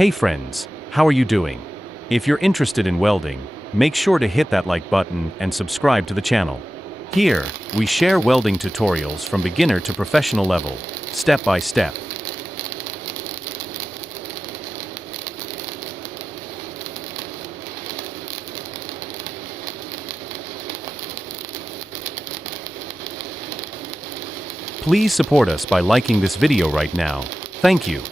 Hey friends, how are you doing? If you're interested in welding, make sure to hit that like button and subscribe to the channel. Here, we share welding tutorials from beginner to professional level, step by step. Please support us by liking this video right now. Thank you.